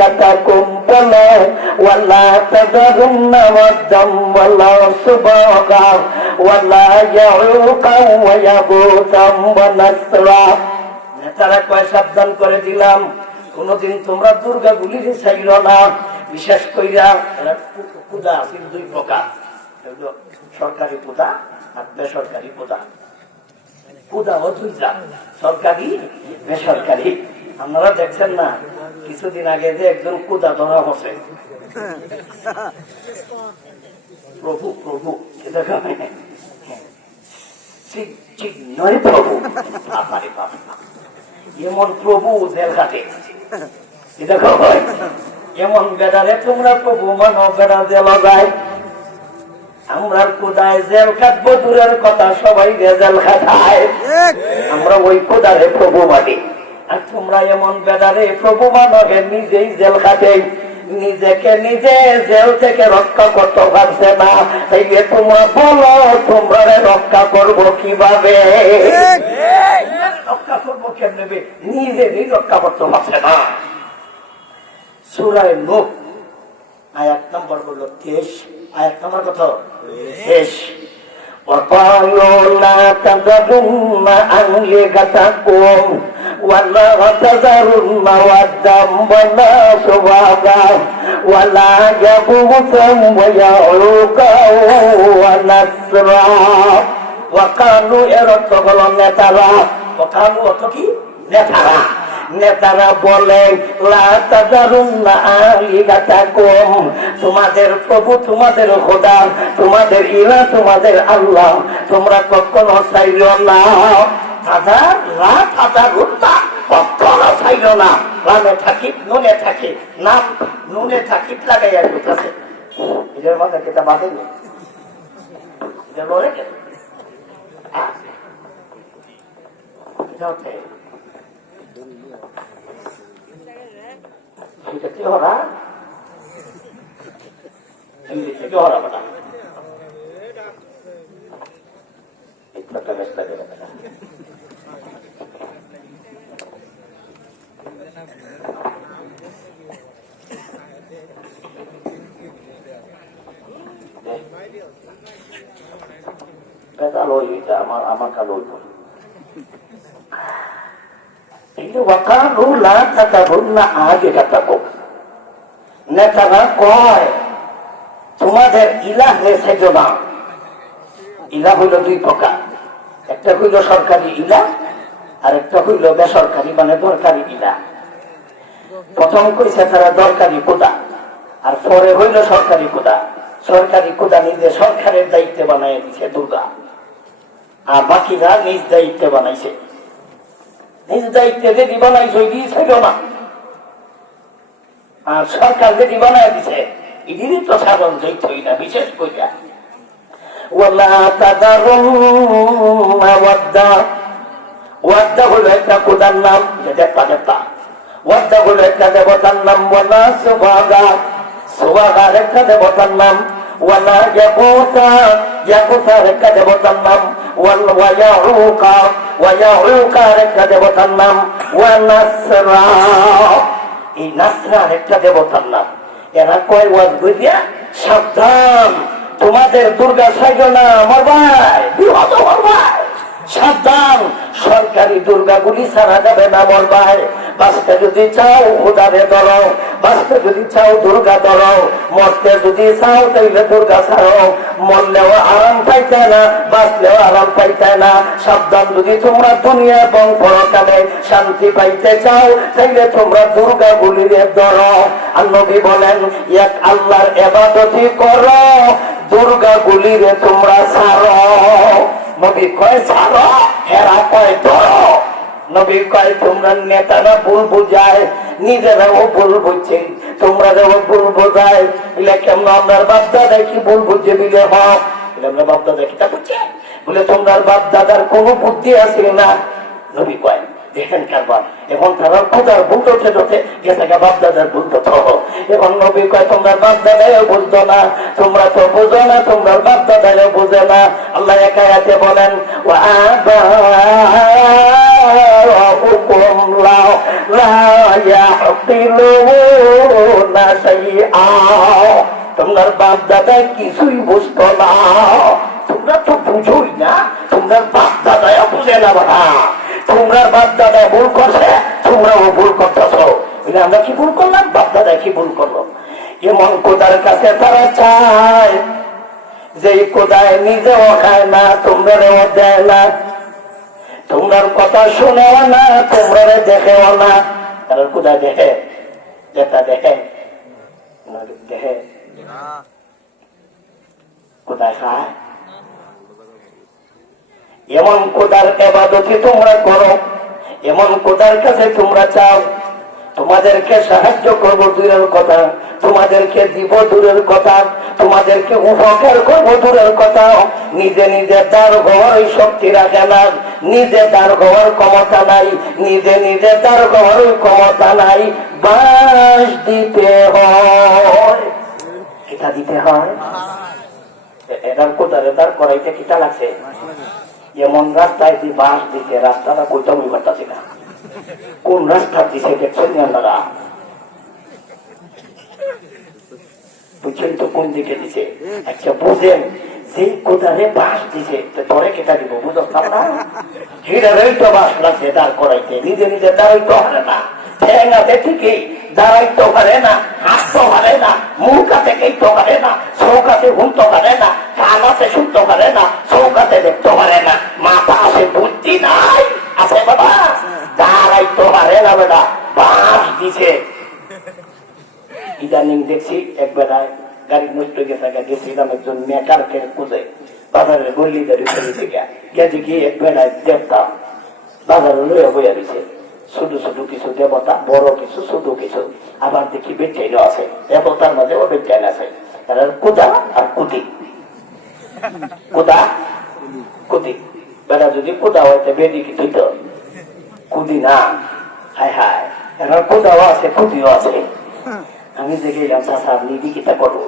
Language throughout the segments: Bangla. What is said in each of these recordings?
আলিহাতাকুম বলে ওয়ালা তাযারুন্না ওয়াদ্দাম ওয়ালা সুবাগা ওয়ালা ইয়াউকা ওয়া ইয়াগুতা ওয়া নাসরা। নেতারা কয় সাবধান করে দিলাম, কোনদিন তোমরা দুর্গা গুলির চাইল না। বিশেষ কইরা পূজা আছে দুই প্রকার, সরকারি পূজা আর বেসরকারি পূজা। পূজা ও দুইটা, সরকারি বেসরকারি। আপনারা দেখছেন না কিছুদিন আগে যে একজন পূজা ধরা হচ্ছে, প্রভু প্রভু প্রভু এমন প্রভু জেল খাটে, এমন বেড়ারে তোমরা প্রভু মানো, বেড়া জেল যায়। আমরা কোদায় জেল খাটবো দূরের কথা, সবাই জেল খাটায়, আমরা ওই কোদারে প্রভু মানি। আর তোমরা এমন বেড়ারে প্রভু মানো, নিজেই জেল খাটে, নিজেকে নিজে জেল থেকে রক্ষা করতে পারছে না। এই যে তোমরা বলো তোমরা রক্ষা করবো কিভাবে? রক্ষা করবো কেমনে? নিজেরই রক্ষা করতে পারছে না। সূরা নূহ আয়াত নম্বর হলো 23, আয়াত নম্বর কত? 23। وقالوا لا تذرن آلهتكم ولا تذرن ودا ولا سواعا ولا يغوثا ويعوق ونسرا। وقالوا এরত হলো নেতারা, وقالوا অর্থ কি? নেতারা। নেতারা বলেন লা তাযারুন্না আলিহাতাকুম, তোমাদের প্রভু, তোমাদের খোদা, তোমাদের ইলাহ, তোমাদের আল্লাহ তোমরা কখনো চাইলো না। দাদা লা তাযারুন্না কখনো চাইলো না। লামে থাকি নুনে থাকি, নাম নুনে থাকি লাগাইয়া দিতেছে। এদের মধ্যে কেটা বাদে নেই, এটা লড়ে কেন? এটা হচ্ছে কি হরা থেকে হরা বাটা একটা ব্যস্তা দেবে বেটা লই আমার আমার কালো নেতারা কয় তোমাদের ইলাহ রেখেছ না। ইলাহ হইল দুই প্রকার, একটা হইল সরকারি ইলাহ আর একটা হইল বেসরকারি মানে দরকারি ইলাহ। প্রথম কইছে তারা দরকারি খোদা, আর পরে হইল সরকারি খোদা। সরকারি খোদা নিজে সরকারের দায়িত্বে বানাই দিছে দুর্গা, আর বাকিরা নিজ দায়িত্বে বানাইছে। নিজ দায়িত্বে যেটি বানাইছে ওই ছিল না, আর সরকার যেটি বানাই দিছে এটি তো সাধারণ দায়িত্বই না। বিশেষ কইরা ওয়ালা তাযারুন্না ওয়াদ্দা, ওয়াদ্দা হলো একটা খোদার নাম, দেবতা দেবতা। ওয়াদ্দা হলো একটা দেবতার নাম। ওয়ালা সুবাগা, সুবাগা একটা দেবতার নাম। ওয়ালা ইয়াগুতা, ইয়াগুতা একটা দেবতার নাম। ওয়া ইয়াউকা, ওয়া ইয়াউকা একটা দেবতার নাম। ওয়া নাসরা, এই নাসরা একটা দেবতার নাম। এরা কয় ওয়াজ বুঝিয়া সাবধান, তোমাদের দুর্গা সাইজ না, মরবাই বিহত মরবাই, সাবধান। সরকারি দুর্গাগুলি ছাড়া যাবে না, মরবাই। বাঁচতে যদি চাও খোদারে ধরো, বাঁচতে যদি চাও দুর্গা ধরো, মরতে যদি চাও তাইলে দুর্গা ছাড়ো। মরলেও আরাম পাইতে না, বাঁচলেও আরাম পাইতে না। সাবধান, যদি তোমরা দুনিয়া এবং পরকালে শান্তি পাইতে চাও তাইলে তোমরা দুর্গা গুলিরে ধরো। আর নবী বলেন এক আল্লাহর ইবাদতি করো, দুর্গা গুলিরে তোমরা ছাড়ো। নবী কয় ছাড়ো, হেরা কয় ধরো। নবী কয় তোমরা নেতারা ভুল বুঝায়, নিজেরাও ভুল বুঝছে, তোমরাও ভুল বোঝায়। বলে কেমন আপনার বাপ দাদাই কি ভুল বুঝে দিলে হোক? আমরা বাপ দাদা কিটা বুঝছে? বলে তোমরা বাপ দাদার কোনো বুদ্ধি আছে না। নবী কয় দেখেন কারবার, এখন তারা খোদার ভুল উঠে উঠে গেছে বাপ দাদার ভুল তো। এখন নবী কয় তোমরা বাপ দাদাও বুঝতো না, তোমরা তো বুঝো না, তোমরা বাপ দাদাও বুঝে না। আল্লাহ এক আয়াতে বলেন ওয়া আবাউকুম লা ইয়াকিলুন তোমার বাপ দাদায় কিছুই বুঝতো না, তোমরা তো বুঝোই না, তোমরা বাপ দাদায় বুঝে না বাবা, তোমরা বাপ দাদায় ভুল করছে, তোমরাও ভুল করতেছ। আমরা কি ভুল করলাম, বাপ দাদায় কি ভুল করলো? এমন খোদার কাছে তারা চায় যে খোদায় নিজেও খায় না, তোমরাও দেয় না, তোমরার কথা শুনেও না, তোমরা দেখেও না। তারা খোদা দেখে, যেটা দেখে দেখে কোথায় খায়? এমন খোদার ইবাদতই তোমরা করো, এমন খোদার কাছে তোমরা চাও, তোমাদেরকে সাহায্য করবো দূরের কথা, তোমাদেরকে দিব দূরের কথা, তোমাদেরকে উপকার করবো দূরের কথা, নিজে নিজে দাঁড় হওয়ার শক্তি রাখে না, নিজে দাঁড় হওয়ার ক্ষমতা নাই, নিজে নিজে দাঁড় হওয়ার ক্ষমতা নাই, বাঁশ দিতে হয়। কিতা দিতে হয়? এটার কোথায় দাঁড় করাইতে কিতা লাগছে? এমন রাস্তায় দিয়ে বাঁশ দিতে, রাস্তাটা কইতে আমি পারতাছি না, কোন রাস্তা দিছে দেখছেন আপনারা? বুঝছেন তো কোন দিকে দিছে? আচ্ছা বুঝেন, সেই কোথায় বাঁশ দিছে ধরে কেটা দিব, বুঝতাম না? হিরারই তো বাঁশ লাগছে দাঁড় করাইতে, নিজে নিজে দাঁড়াইতে পারে না, ঠ্যাং আছে ঠিকই, দাঁড়াইতে পারে না, হাসতে পারে না, মুখ আছে খেতে পারে না, চোখ আছে ঘুমতে পারে না, কান আছে শুনতে পারে না, চোখ আছে দেখতে পারে না, মাথা আছে বুদ্ধি নাই, আছে বাবা, দাঁড়াইতে পারে না বেটা, বাঁশ দিছে। ইদানিং দেখছি এক বেলায় গাড়ি নষ্ট গেছে, গেছিলাম একজন মেকারকে খুঁজে বাজারের গল্লি গাড়ি ফেলে থেকে গেছে কি এক বেলায় দেখতাম বাজারে লইয়া বইয়া দিছে, ছোট ছোট কিছু দেবতা, বড় কিছু ছোট কিছু, আবার দেখি বেচাইন আছে, দেবতার মাঝে ও বেচাইন আছে, কুদা আর কুদি, কুদা কুদি। বেলা যদি কুদা হইতে বেদি কি তুই তো কুদি না, হায় হায়, এবার কুদাও আছে কুদিও আছে। আমি দেখে গেলাম চাষা আপনি দিকিটা করবো,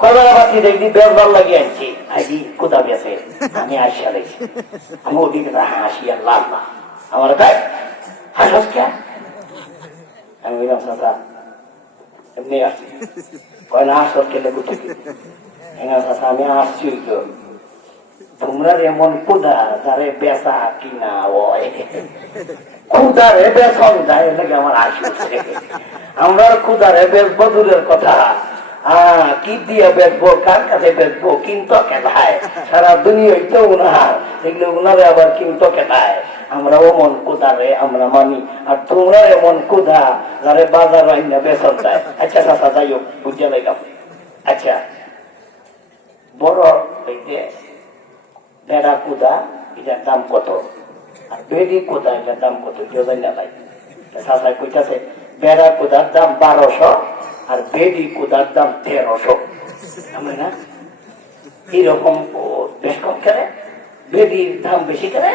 কয়বেলা বাতি দেখি বেড় লাগিয়ে আনছি, আইডি কোথা গেছে, আমি আসিয়া দেখছি, আমি ওদিকে হাসি আর লাল না, আমার গায়ে হাসস কে? আমি বললাম চাষা এমনি আসছি, কয় না আসর কেলে কোথা চাষা আমি আসছি তো, তোমরা এমন কুদা যারে বেচা কিনা ওই খুদারে বেচন যায় লাগে আমার আসছে, আমরা খুদারে বেচবো দূরের কথা, কি দিয়ে বেচবো, কার কাছে বেচবো, কিনতো কেটায়, সারা দুনিয়ায় তো উনার, এগুলো উনারে আবার কিনতো কেটায়। আমরা ওমন কুদারে আমরা মানি, আর তোমরা এমন কুদা যারে বাজার আইনা বেচন যায়। আচ্ছা চাচা যাই হোক, বুঝে লাগাম। আচ্ছা বড় বেড়া কুদা এটার দাম কত, আর বেড়ি কুদা এটার দাম কত, কেউ জানি না ভাই। চাচা কইতাছে বেড়া কুদার দাম 1200 আর বেডি কুদার দাম 1300। আমরা না এরকম বেশ কম করে, বেডির দাম বেশি করে,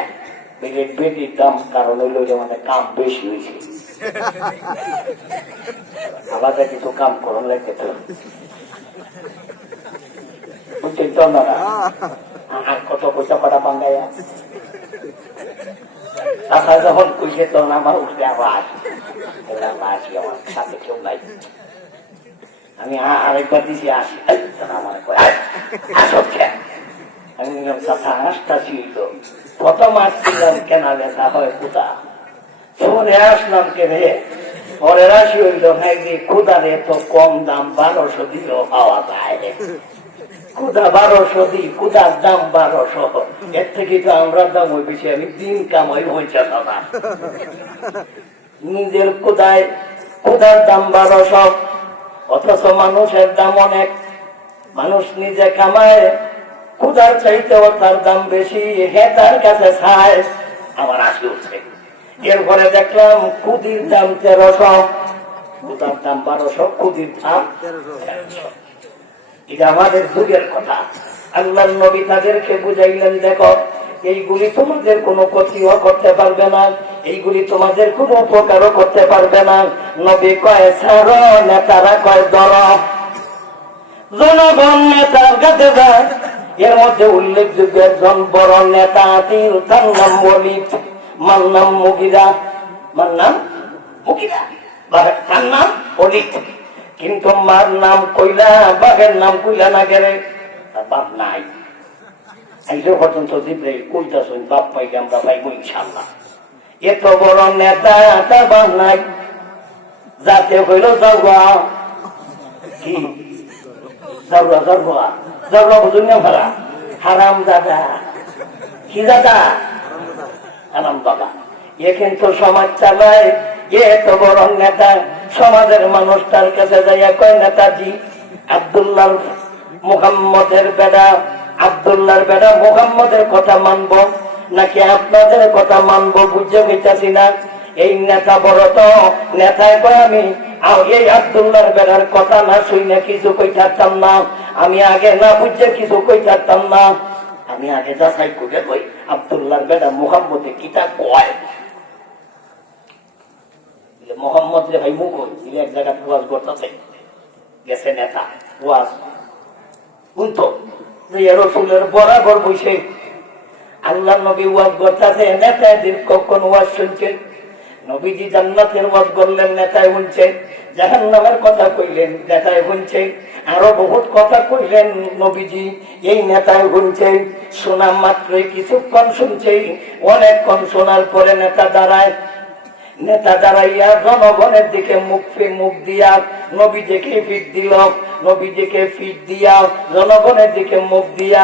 বেডির দাম কারণ হইল আমাদের কাম বেশি হয়েছে, আলাদা কিছু কাম করুন লাগতে তো, বুঝছেন তো আপনারা? আর কত পয়সা কটা বাঙ্গাইয়া চাষা যখন কইছে তখন আমার উঠে আবার আসি, আমার সাথে কেউ নাই, আমি আরেকবার দিছি আসি, আমার আমি নিলাম চাষা হাঁসটা ছিল, প্রথম আসছিলাম কেনা বেচা হয় কুদা, পরে আসলাম কেনে, পরে রাশি হইল হ্যাঁ কুদার এত কম দাম 1200 দিলেও পাওয়া যায়, কুদা 1200 দিই, কুদার দাম 1200, এর থেকে তো আমরা দাম ওই বেশি, আমি দিন কামাই হয়েছে না, নিজের কুদায় কুদার দাম 1200, অথচ মানুষের দাম অনেক, মানুষ নিজে কামায়, কুদার চাইতেও তার দাম বেশি, হে তার কাছে চায়, আমার আসি উঠছে। এরপরে দেখলাম কুদির দাম 1300, কুদার দাম 1200, কুদির দাম 1300। এটা আমাদের যুগের কথা। আল্লাহর নবী তাদেরকে বুঝাইলেন, দেখো এইগুলি তোমাদের কোনো ক্ষতিও করতে পারবে না, এইগুলি তোমাদের কোনো উপকারও করতে পারবে না। নবী কয় ছাড়ো, নেতারা কয় ধর, জনগণ নেতার কাছে যায়। এর মধ্যে উল্লেখযোগ্য একজন বড় নেতা আছেন, তার নাম ওলীদ, মার নাম মুগিরা, মার নাম মুগিরা, তার নাম ওলীদ। কিন্তু মার নাম কইলা বাঘের নাম কইলা না গেলে তার বাপ নাই। আইলে পর্যন্ত জিব্রাইল কইতাছেন বাপ পাইলে আমরা পাইব ইনশাআল্লাহ। এত বড় নেতা তার বাপ নাই, যাতে হইল যাওয়া কি যাওয়া যাওয়া যাওয়া বুঝুন না ভাড়া হারাম দাদা কি দাদা হারাম দাদা। এ কিন্তু সমাজ চালায়, এত বড় নেতা সমাজের মানুষ তার কাছে যাইয়া কয় নেতাজি আব্দুল্লাহ মুহাম্মদের বেটা আব্দুল্লাহর বেটা মুহাম্মদের কথা মানবো নাকি আপনাদের কথা মানবো বুঝে গেছি না। এই নেতা বড় তো নেতায় কয় আমি এই আব্দুল্লাহর বেটার কথা না শুনে কিছু কই থাকতাম না, আমি আগে না বুঝে কিছু কই থাকতাম না, আমি আগে যাচাই করে কই আব্দুল্লাহর বেটা মুহাম্মদে কিতা কয়। মোহাম্মদ রে ভাই মুখ এক জায়গায় ওয়াজ করতেছে গেছে নেতা ওয়াজ শুনতো রসুলের বরাবর বসে আল্লাহ নবী ওয়াজ করতেছে, নেতাদের কখন ওয়াজ শুনছে। নবীজি জান্নাতের ওয়াজ করলেন, নেতায় শুনছে। জাহান্নামের কথা কইলেন, নেতায় শুনছে। আরো বহুত কথা কইলেন নবীজি, এই নেতায় শুনছে। শোনা মাত্রই কিছুক্ষণ শুনছে, অনেকক্ষণ শোনার পরে নেতা দাঁড়ায়। নেতা দাঁড়াইয়া জনগণের দিকে মুখ দিয়া নবীজিকে ফিট দিল, নবীজিকে ফিট দিয়া জনগণের দিকে মুখ দিয়া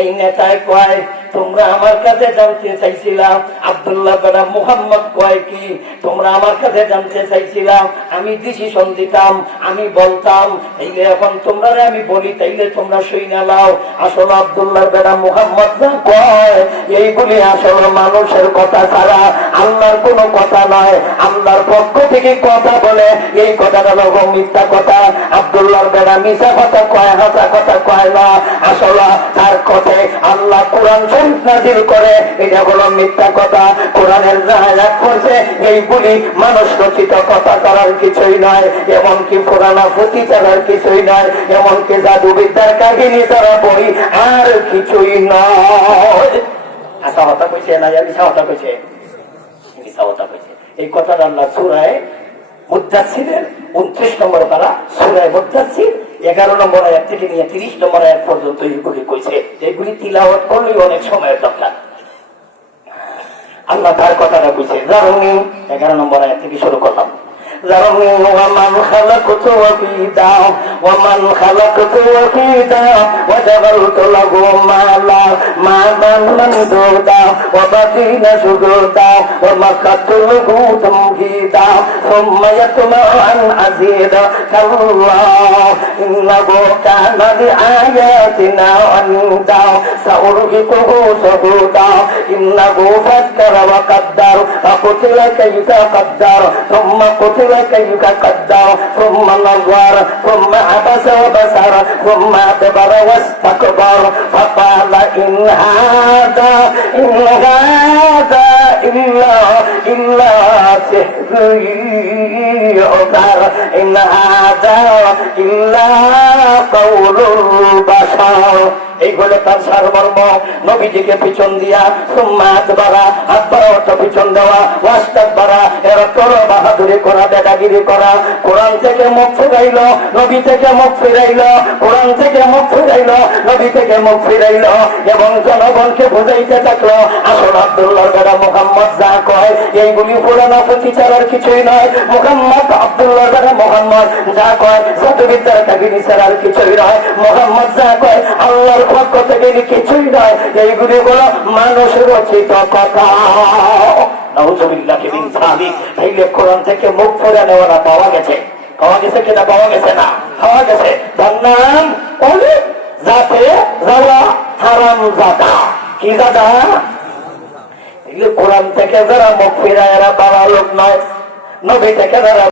এই নেতায় কয় তোমরা আমার কাছে জানতে চাইছিলাম আব্দুল্লাহ বেটা মুহাম্মদ কয় কি, তোমরা আমার কাছে জানতে চাইছিলাম, আমি ডিসিশন দিতাম, আমি বলতাম, এইলে এখন তোমরা আমি বলি তাইলে তোমরা শুইনা লাও। আসলে আব্দুল্লাহর বেটা মুহাম্মদ না কয় এইগুলি আসলে মানুষের কথা ছাড়া আল্লাহর কোনো কথা নয়, আল্লাহর পক্ষ থেকে কথা বলে, এই কথাটা হলো মিথ্যা কথা। আব্দুল্লাহর বেটা মিথ্যা কথা কয়, হাসা কথা কয় না, আসলে তার কথায় আল্লাহ কোরআন নাজিল করে, এটা হলো মিথ্যা কথা। কোরআনের জাহাজ করছে এইগুলি মানুষ রচিত কথা করার কিছুই নয়, এমনকি পুরানা পুঁথি ছাড়ার কিছুই নয়, এমনকি জাদুবিদ্যার কাহিনী ছাড়া বই আর কিছুই নয়। আশা হতা কইছে না, মিশা হতা কইছে, মিশা হতা কইছে। এই কথাটা আল্লাহ সূরায়ে মুদ্দাসসিরের 29 নম্বর পারা, সূরায়ে মুদ্দাসসির 11 নম্বর আয়াত থেকে নিয়ে 30 নম্বর আয়াত পর্যন্ত এইগুলি কইছে। এইগুলি তিলাওয়াত করলে অনেক সময়ের দরকার। আল্লাহ তার কথাটা কইছে, জারুনি 11 নম্বর আয়াত থেকে শুরু করলাম। জারুনি ওয়ামান খালাকতু ওয়াহিদা ওয়ামান খালাকতু ওয়াহিদা ওয়া জাবালতু লাহু মালা মামান মামদুদা ওয়া বাদিনা সুদুদা ওয়া মাকাতু লাহু তামহিদা সুম্মা ইয়াতমাউ আন আযীদা কাল্লাহ ইন্নাহু কানা বিআয়াতিনা আনদা সাউরহিকুহু সুদুদা ইন্নাহু ফাক্কারা ওয়া কাদ্দার ফাকুতিলা কাইফা কাদ্দার সুম্মা কুতিলা كيف قدر ثم نظر ثم عبس وبصر ثم أدبر واستكبر فقال إن هذا إلا سحر يؤثر إن هذا إلا قول البشر। এইগুলো তার সারমর্ম। নবীজিকে পিছন দিয়া সুম্মাত বারা আব্বার অর্থ পিছন দেওয়া, ওয়াস্তাক বারা এরা তোর বাহাদুরি করা, বেদাগিরি করা। কোরআন থেকে মুখ ফিরাইল, নবী থেকে মুখ ফিরাইল, কোরআন থেকে মুখ ফিরাইল, নবী থেকে মুখ ফিরাইল এবং জনগণকে বুঝাইতে থাকলো আসল আব্দুল্লাহর বেটা মুহাম্মদ যা কয় এইগুলি পুরানো পুঁথি ছাড়ার কিছুই নয়। মুহাম্মদ আব্দুল্লাহর বেটা মুহাম্মদ যা কয় জাদুবিদ্যার কাহিনী ছাড়ার কিছুই নয়। মুহাম্মদ যা কয় আল্লাহর পক্ষ থেকে কিছুই নয়, এইগুলি হলো মানুষ রচিত কথা। নাউযুবিল্লাহি মিন যালিক। তাইলে কোরআন থেকে মুখ ফিরে নেওয়াটা পাওয়া গেছে, পাওয়া গেছে কিনা? পাওয়া গেছে না? পাওয়া গেছে। তার নাম অলিফ যাতে যাওয়া হারাম জাদা। কি জাদা? কোরআন থেকে যারা মুখ ফিরায় এরা বাবা লোক নয়, নবী থেকে যারা